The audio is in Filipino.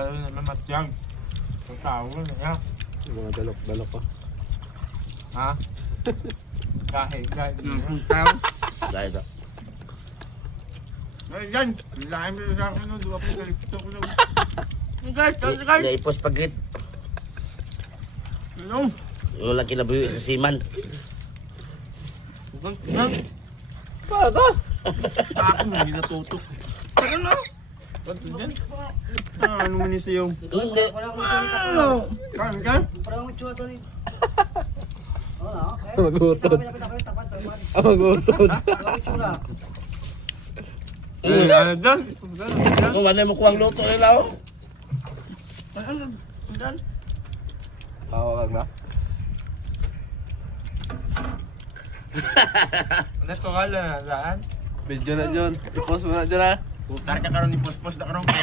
balo naman matyag. Ang tao na niya. Yung mga dalok-dalok pa. Ha? Dahil. Tao. Dahil na. Ay, yan. Lain mo sa akin, no? Dua po kalito ko lang. Guys, guys. Naipos pagkit. Ano? Yung lang kinabuhi sa siman. Paano? Ako mo, hindi natutok. Ano? Ano mo ni siyo? Hindi. Kan ka? Magutod. Magutod. Ano dyan? Kung ano mo kuwang luto nila, oh. Ano dyan? Tawag na. Natural na saan? Video na dyan. I-post mo na dyan ha. Putar ka karon ni pospos na karon kay.